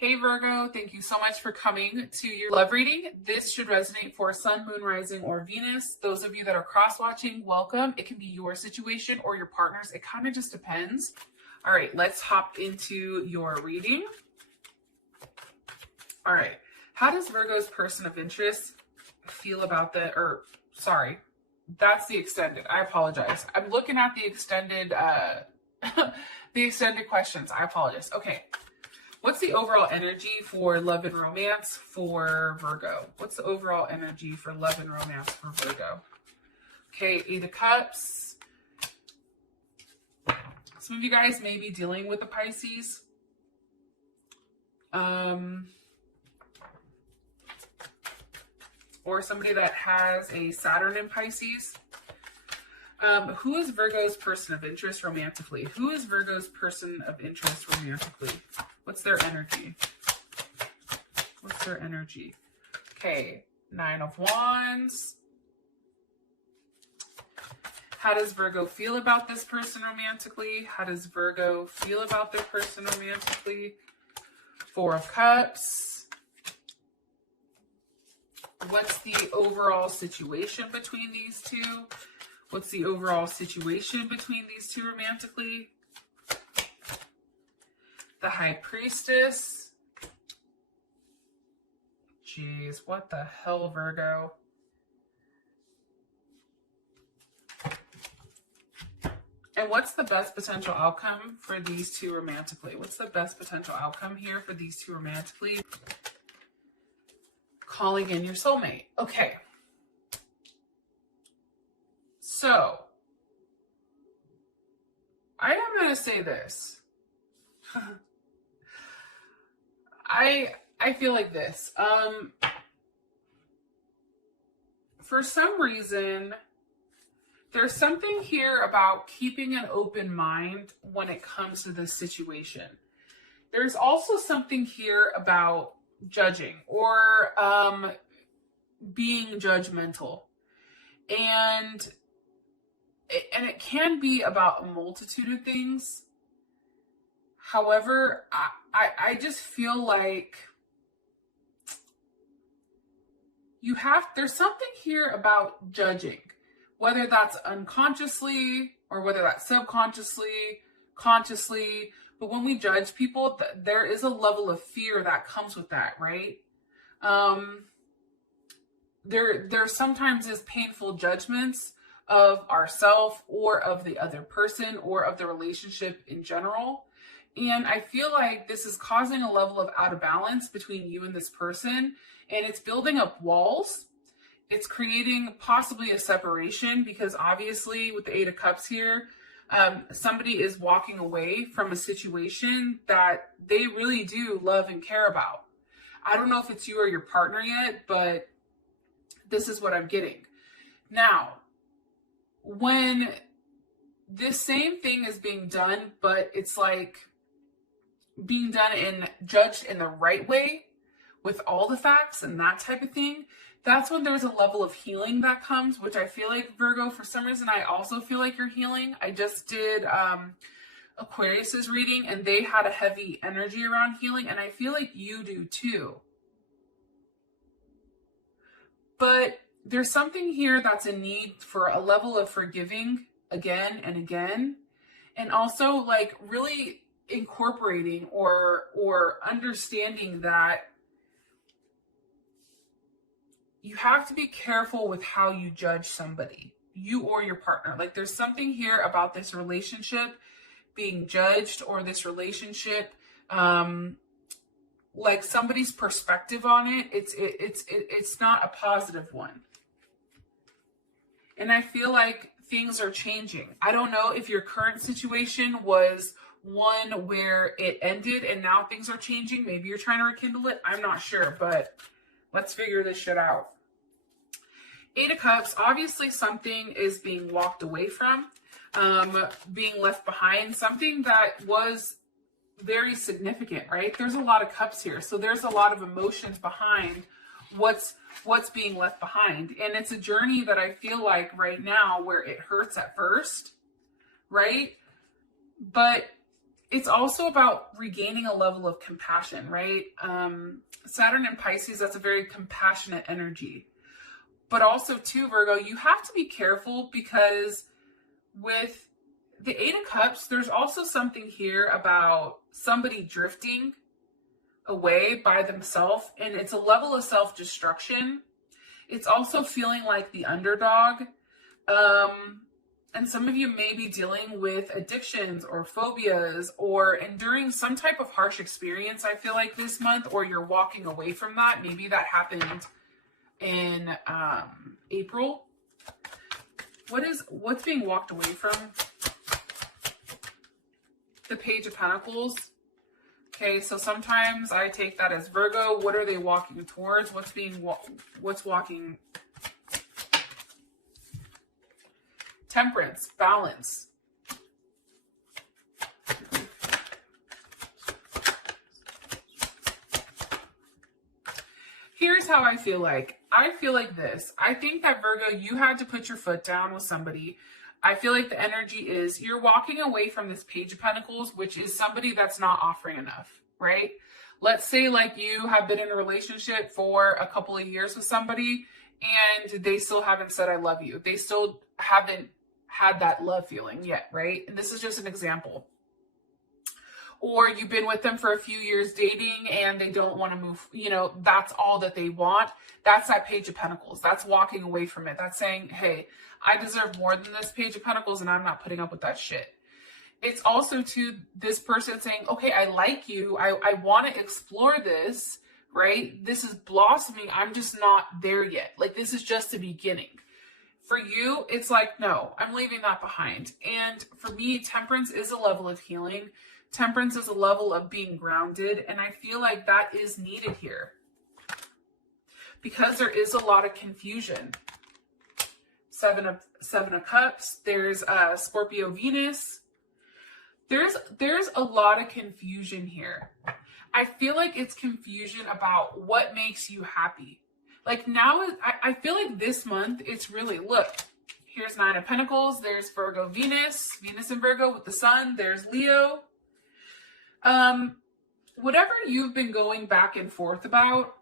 Hey Virgo, thank you so much for coming to your love reading. This should resonate for Sun, Moon, Rising, or Venus. Those of you that are cross-watching, welcome. It can be your situation or your partner's. It kind of just depends. All right, let's hop into your reading. All right, how does Virgo's person of interest feel about that's the extended. I apologize. I'm looking at the extended, the extended questions. I apologize. Okay. What's the overall energy for love and romance for Virgo? What's the overall energy for love and romance for Virgo? Okay, Eight of Cups. Some of you guys may be dealing with the Pisces. Or somebody that has a Saturn in Pisces. Who is Virgo's person of interest romantically? Who is Virgo's person of interest romantically? What's their energy? What's their energy? Okay, Nine of Wands. How does Virgo feel about this person romantically? How does Virgo feel about their person romantically? Four of Cups. What's the overall situation between these two? What's the overall situation between these two romantically? The High Priestess. Jeez, what the hell, Virgo? And what's the best potential outcome for these two romantically? What's the best potential outcome here for these two romantically? Calling in your soulmate. Okay. So, I am going to say this. I feel like this. For some reason, there's something here about keeping an open mind when it comes to this situation. There's also something here about judging or being judgmental. And it can be about a multitude of things. However, I just feel like there's something here about judging, whether that's unconsciously or whether that's subconsciously, consciously. But when we judge people, there is a level of fear that comes with that, right? There sometimes is painful judgments of ourselves or of the other person or of the relationship in general. And I feel like this is causing a level of out of balance between you and this person. And it's building up walls. It's creating possibly a separation because obviously with the Eight of Cups here, somebody is walking away from a situation that they really do love and care about. I don't know if it's you or your partner yet, but this is what I'm getting. Now, when this same thing is being done, but it's like being done and judged in the right way with all the facts and that type of thing, that's when there's a level of healing that comes, which I feel like, Virgo, for some reason, I also feel like you're healing. I just did Aquarius's reading and they had a heavy energy around healing, and I feel like you do too. But there's something here that's in need for a level of forgiving again and again, and also like really incorporating or understanding that you have to be careful with how you judge somebody, you or your partner. Like there's something here about this relationship being judged, or this relationship, like somebody's perspective on it. It's not a positive one. And I feel like things are changing. I don't know if your current situation was one where it ended and now things are changing. Maybe you're trying to rekindle it. I'm not sure, but let's figure this shit out. Eight of Cups, obviously something is being walked away from, being left behind, something that was very significant, right? There's a lot of cups here. So there's a lot of emotions behind what's being left behind. And it's a journey that I feel like right now where it hurts at first, right? But It's also about regaining a level of compassion, right? Saturn in Pisces, that's a very compassionate energy. But also too, Virgo, you have to be careful because with the Eight of Cups, there's also something here about somebody drifting away by themselves, and it's a level of self-destruction. It's also feeling like the underdog. And some of you may be dealing with addictions or phobias or enduring some type of harsh experience, I feel like, this month, or you're walking away from that. Maybe that happened in April. What's being walked away from? The Page of Pentacles. Okay, so sometimes I take that as Virgo. What are they walking towards? What's walking? Temperance, balance. Here's how I feel like. I feel like this. I think that, Virgo, you had to put your foot down with somebody. I feel like the energy is you're walking away from this Page of Pentacles, which is somebody that's not offering enough, right? Let's say like you have been in a relationship for a couple of years with somebody and they still haven't said I love you. They still haven't had that love feeling yet, right? And this is just an example. Or you've been with them for a few years dating and they don't want to move, that's all that they want. That's that Page of Pentacles. That's walking away from it. That's saying, hey, I deserve more than this Page of Pentacles and I'm not putting up with that shit. It's also to this person saying, okay, I like you. I want to explore this, right? This is blossoming. I'm just not there yet. Like, this is just the beginning. For you, it's like, no, I'm leaving that behind. And for me, temperance is a level of healing. Temperance is a level of being grounded. And I feel like that is needed here because there is a lot of confusion. Seven of Cups. There's Scorpio Venus. There's a lot of confusion here. I feel like it's confusion about what makes you happy. Like now, I feel like this month, it's really, look, here's Nine of Pentacles. There's Virgo Venus and Virgo with the Sun. There's Leo. Whatever you've been going back and forth about,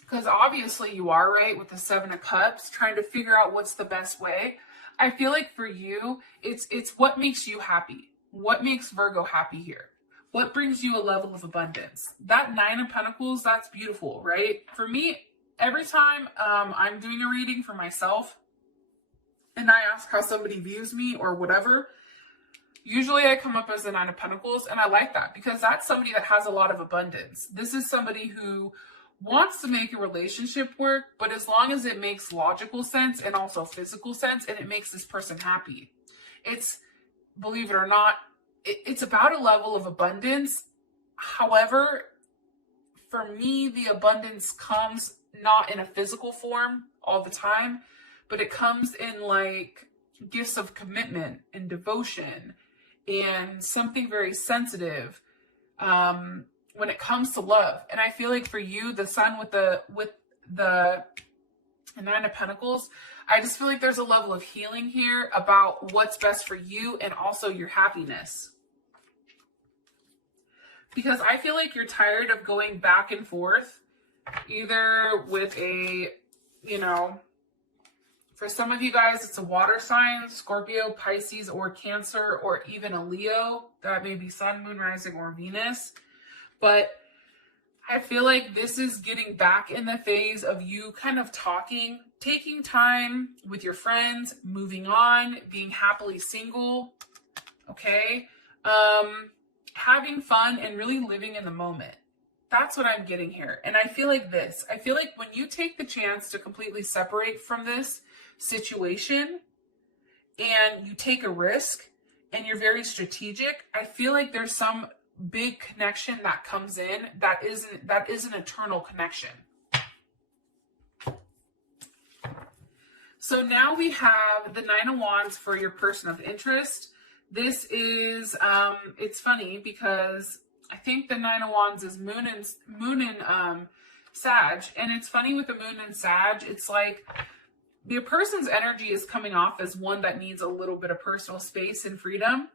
because obviously you are, right, with the Seven of Cups, trying to figure out what's the best way. I feel like for you, it's what makes you happy. What makes Virgo happy here? What brings you a level of abundance? That Nine of Pentacles, that's beautiful, right? For me, every time I'm doing a reading for myself and I ask how somebody views me or whatever, usually I come up as the Nine of Pentacles, and I like that because that's somebody that has a lot of abundance. This is somebody who wants to make a relationship work, but as long as it makes logical sense and also physical sense and it makes this person happy. It's, believe it or not, it's about a level of abundance. However, for me, the abundance comes not in a physical form all the time, but it comes in like gifts of commitment and devotion and something very sensitive when it comes to love. And I feel like for you, the Sun with the Nine of Pentacles, I just feel like there's a level of healing here about what's best for you and also your happiness. Because I feel like you're tired of going back and forth, either with a, for some of you guys, it's a water sign, Scorpio, Pisces, or Cancer, or even a Leo. That may be Sun, Moon, Rising, or Venus. But I feel like this is getting back in the phase of you kind of talking, taking time with your friends, moving on, being happily single, okay? Having fun and really living in the moment. That's what I'm getting here. And I feel like this. I feel like when you take the chance to completely separate from this situation and you take a risk and you're very strategic, I feel like there's some big connection that comes in that is an eternal connection. So now we have the Nine of Wands for your person of interest. This is it's funny because I think the Nine of Wands is Moon and Sag, and it's funny with the Moon and Sag, it's like the person's energy is coming off as one that needs a little bit of personal space and freedom.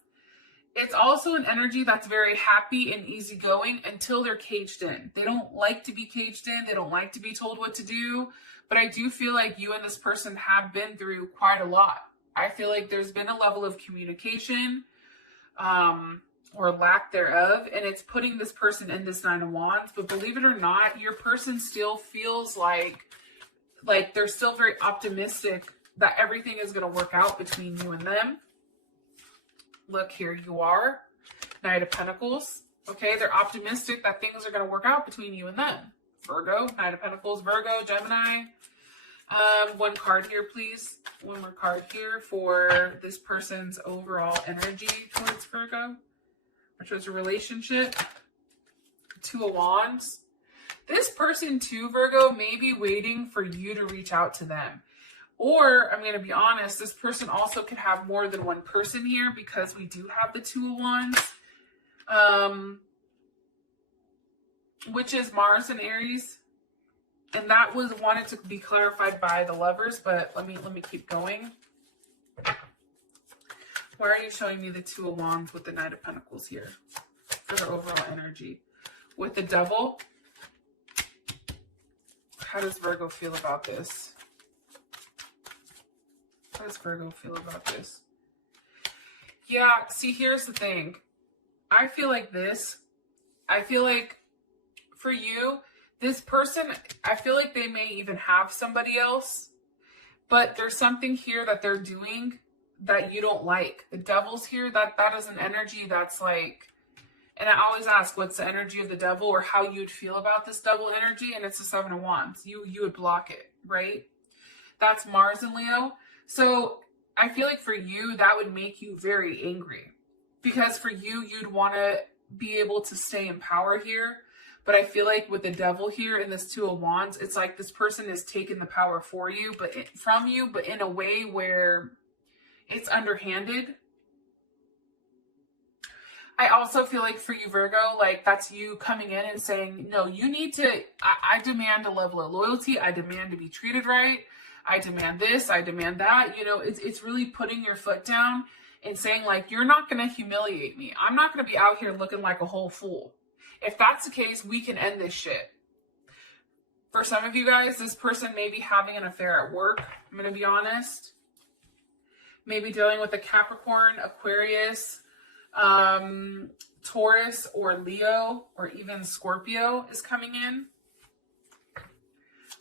It's also an energy that's very happy and easygoing until they're caged in. They don't like to be caged in. They don't like to be told what to do. But I do feel like you and this person have been through quite a lot. I feel like there's been a level of communication or lack thereof, and it's putting this person in this Nine of Wands. But believe it or not, your person still feels like they're still very optimistic that everything is going to work out between you and them. Look, here you are, Knight of Pentacles. Okay, they're optimistic that things are going to work out between you and them. Virgo, Knight of Pentacles, Virgo, Gemini. One card here, please. One more card here for this person's overall energy towards Virgo, which was a relationship. Two of Wands. This person too, Virgo, may be waiting for you to reach out to them. Or, I'm going to be honest, this person also could have more than one person here because we do have the Two of Wands, which is Mars and Aries. And that was wanted to be clarified by the Lovers, but let me keep going. Why are you showing me the Two of Wands with the Knight of Pentacles here for the overall energy? With the Devil, how does Virgo feel about this? How does Virgo feel about this? Yeah, see, here's the thing. I feel like for you, this person, I feel like they may even have somebody else, but there's something here that they're doing that you don't like. The Devil's here, that is an energy that's like, and I always ask, what's the energy of the Devil, or how you'd feel about this Devil energy, and it's the Seven of Wands. You would block it, right? That's Mars and Leo. So I feel like for you, that would make you very angry, because for you, you'd want to be able to stay in power here. But I feel like with the Devil here in this Two of Wands, it's like this person has taken the power for you, but from you, but in a way where it's underhanded. I also feel like for you, Virgo, like that's you coming in and saying, no, you need to, I demand a level of loyalty. I demand to be treated right. I demand this, I demand that. You know, it's really putting your foot down and saying like, you're not going to humiliate me. I'm not going to be out here looking like a whole fool. If that's the case, we can end this shit. For some of you guys, this person may be having an affair at work. I'm going to be honest. Maybe dealing with a Capricorn, Aquarius, Taurus, or Leo, or even Scorpio is coming in.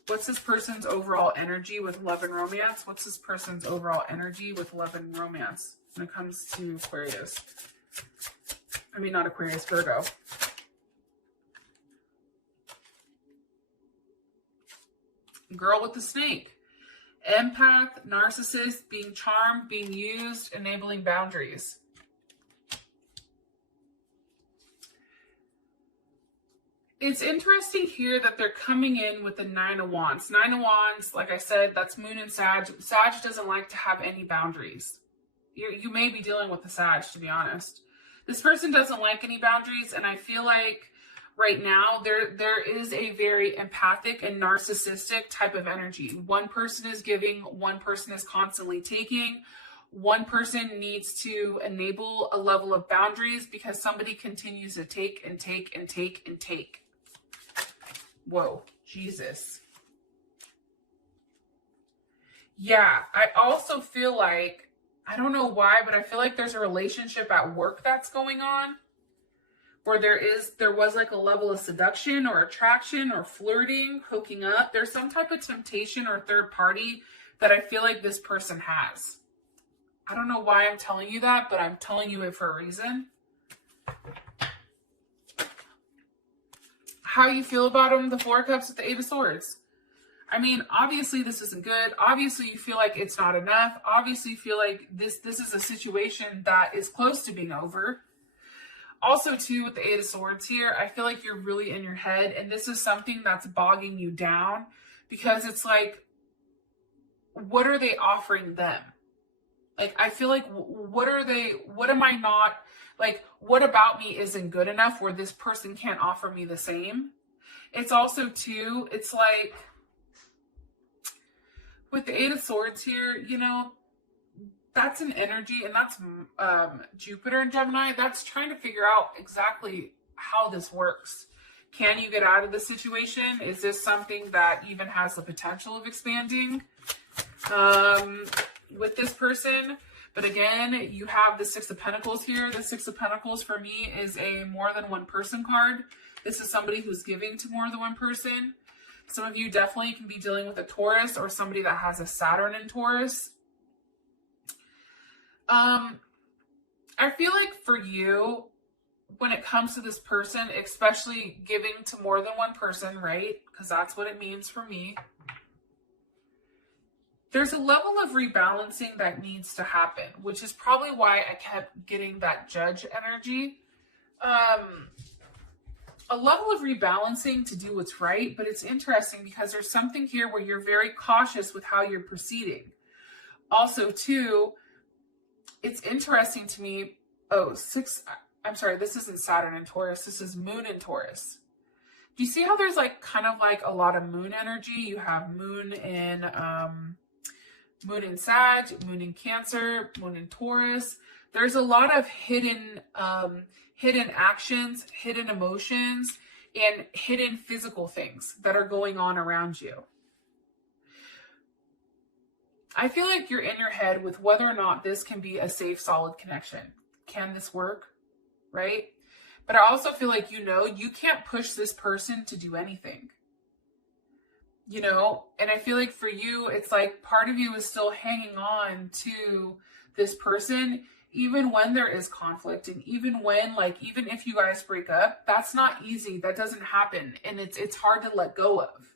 What's this person's overall energy with love and romance? What's this person's overall energy with love and romance when it comes to Aquarius? I mean, not Aquarius, Virgo. Girl with the snake. Empath, narcissist, being charmed, being used, enabling boundaries. It's interesting here that they're coming in with the Nine of Wands. Nine of Wands, like I said, that's Moon and Sag. Sag doesn't like to have any boundaries. You may be dealing with the Sag, to be honest. This person doesn't like any boundaries, and I feel like right now there is a very empathic and narcissistic type of energy. One person is giving, one person is constantly taking. One person needs to enable a level of boundaries because somebody continues to take and take and take and take. Whoa, Jesus. Yeah, I also feel like, I don't know why, but I feel like there's a relationship at work that's going on where there was like a level of seduction or attraction or flirting, hooking up. There's some type of temptation or third party that I feel like this person has. I don't know why I'm telling you that, but I'm telling you it for a reason. How you feel about him, the Four of Cups with the Eight of Swords. I mean, obviously this isn't good. Obviously you feel like it's not enough. Obviously you feel like this is a situation that is close to being over. Also too, with the Eight of Swords here, I feel like you're really in your head, and this is something that's bogging you down because it's like, what are they offering them? Like, I feel like, what am I not, like, what about me isn't good enough where this person can't offer me the same? It's also, too, it's like, with the Eight of Swords here, you know, that's an energy, and that's Jupiter in Gemini. That's trying to figure out exactly how this works. Can you get out of the situation? Is this something that even has the potential of expanding with this person? But again, you have the Six of Pentacles here. The Six of Pentacles for me is a more than one person card. This is somebody who's giving to more than one person. Some of you definitely can be dealing with a Taurus or somebody that has a Saturn in Taurus. I feel like for you, when it comes to this person, especially giving to more than one person, right? Because that's what it means for me. There's a level of rebalancing that needs to happen, which is probably why I kept getting that Judge energy. A level of rebalancing to do what's right, but it's interesting because there's something here where you're very cautious with how you're proceeding. Also, too, it's interesting to me. I'm sorry, this isn't Saturn in Taurus. This is Moon in Taurus. Do you see how there's like kind of like a lot of Moon energy? You have Moon in Sag, Moon in Cancer, Moon in Taurus. There's a lot of hidden actions, hidden emotions, and hidden physical things that are going on around you. I feel like you're in your head with whether or not this can be a safe, solid connection. Can this work? Right? But I also feel like, you can't push this person to do anything. And I feel like for you, it's like part of you is still hanging on to this person, even when there is conflict, and even if you guys break up, that's not easy. That doesn't happen. And it's hard to let go of.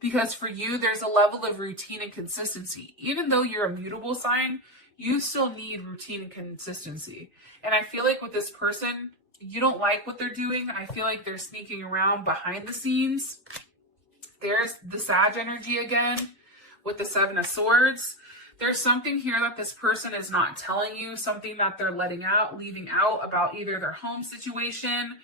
Because for you, there's a level of routine and consistency. Even though you're a mutable sign, you still need routine and consistency. And I feel like with this person, you don't like what they're doing. I feel like they're sneaking around behind the scenes. There's the Sag energy again with the Seven of Swords. There's something here that this person is not telling you, something that they're leaving out about either their home situation,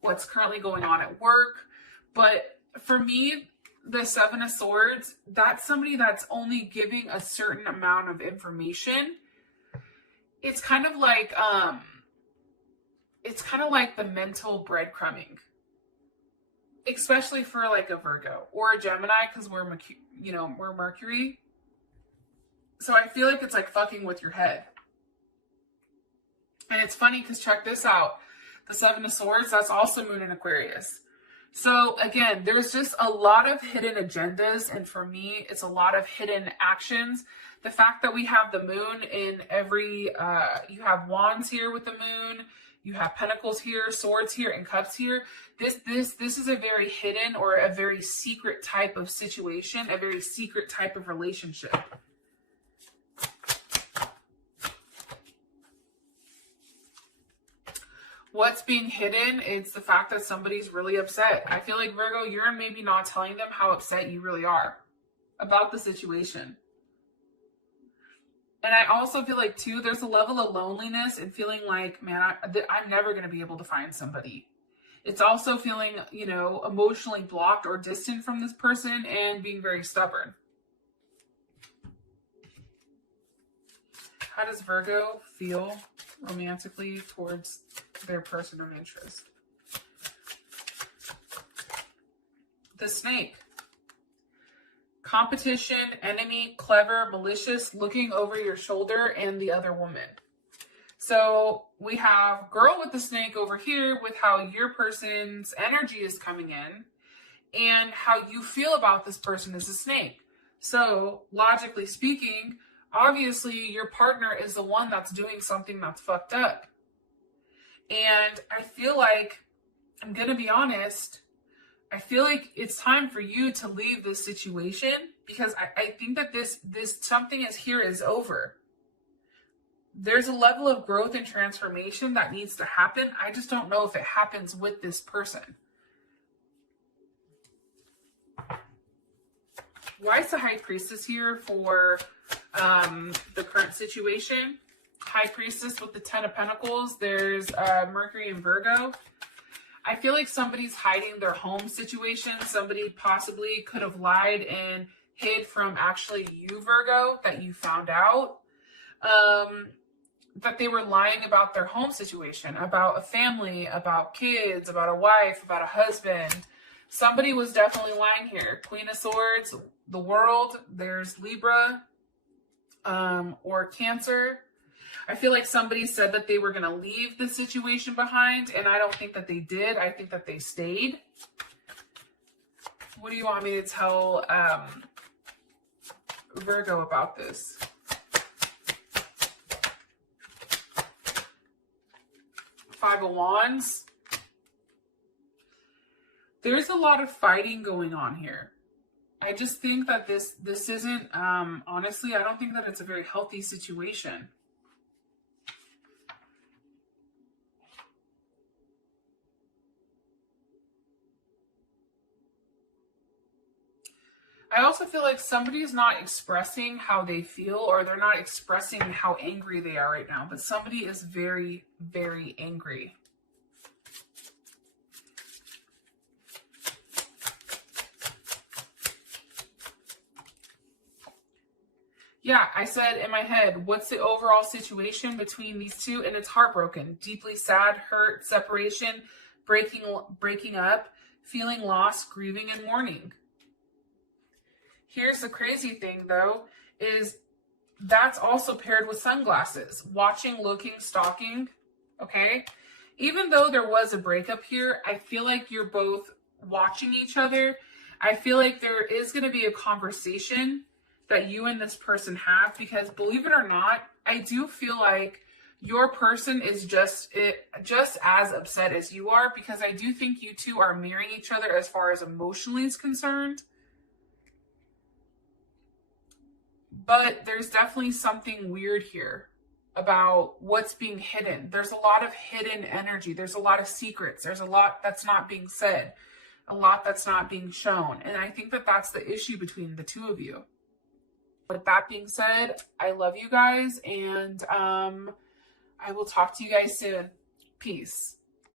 what's currently going on at work. But for me, the Seven of Swords, that's somebody that's only giving a certain amount of information. It's kind of like the mental breadcrumbing, especially for like a Virgo or a Gemini, because we're Mercury. So I feel like it's like fucking with your head. And it's funny because check this out. The Seven of Swords, that's also Moon in Aquarius. So again, there's just a lot of hidden agendas. And for me, it's a lot of hidden actions. The fact that we have the moon in every, you have wands here with the moon, you have pentacles here, swords here, and cups here. This is a very hidden or a very secret type of situation, a very secret type of relationship. What's being hidden is the fact that somebody's really upset. I feel like, Virgo, you're maybe not telling them how upset you really are about the situation. And I also feel like, too, there's a level of loneliness and feeling like, man, I'm never going to be able to find somebody. It's also feeling, emotionally blocked or distant from this person and being very stubborn. How does Virgo feel romantically towards their person of interest? The Snake. Competition, enemy, clever, malicious, looking over your shoulder, and the other woman. So we have girl with the snake over here with how your person's energy is coming in and how you feel about this person as a snake. So logically speaking, obviously your partner is the one that's doing something that's fucked up. And I feel like, I'm going to be honest, I feel like it's time for you to leave this situation because I think that this something is over. There's a level of growth and transformation that needs to happen. I just don't know if it happens with this person. Why is the High Priestess here for the current situation? High Priestess with the Ten of Pentacles. There's Mercury and Virgo. I feel like somebody's hiding their home situation. Somebody possibly could have lied and hid from actually you, Virgo, that you found out. that they were lying about their home situation, about a family, about kids, about a wife, about a husband. Somebody was definitely lying here. Queen of Swords, the World, there's Libra, or Cancer. I feel like somebody said that they were going to leave the situation behind, and I don't think that they did. I think that they stayed. What do you want me to tell Virgo about this? Five of Wands. There's a lot of fighting going on here. I just think that this isn't, honestly, I don't think that it's a very healthy situation. I also feel like somebody's not expressing how they feel, or they're not expressing how angry they are right now, but somebody is very, very angry. Yeah, I said in my head, what's the overall situation between these two? And it's heartbroken, deeply sad, hurt, separation, breaking up, feeling lost, grieving, and mourning. Here's the crazy thing, though, is that's also paired with sunglasses. Watching, looking, stalking, okay? Even though there was a breakup here, I feel like you're both watching each other. I feel like there is going to be a conversation that you and this person have, because believe it or not, I do feel like your person is just as upset as you are, because I do think you two are mirroring each other as far as emotionally is concerned. But there's definitely something weird here about what's being hidden. There's a lot of hidden energy. There's a lot of secrets. There's a lot that's not being said, a lot that's not being shown. And I think that that's the issue between the two of you. With that being said, I love you guys, and I will talk to you guys soon. Peace.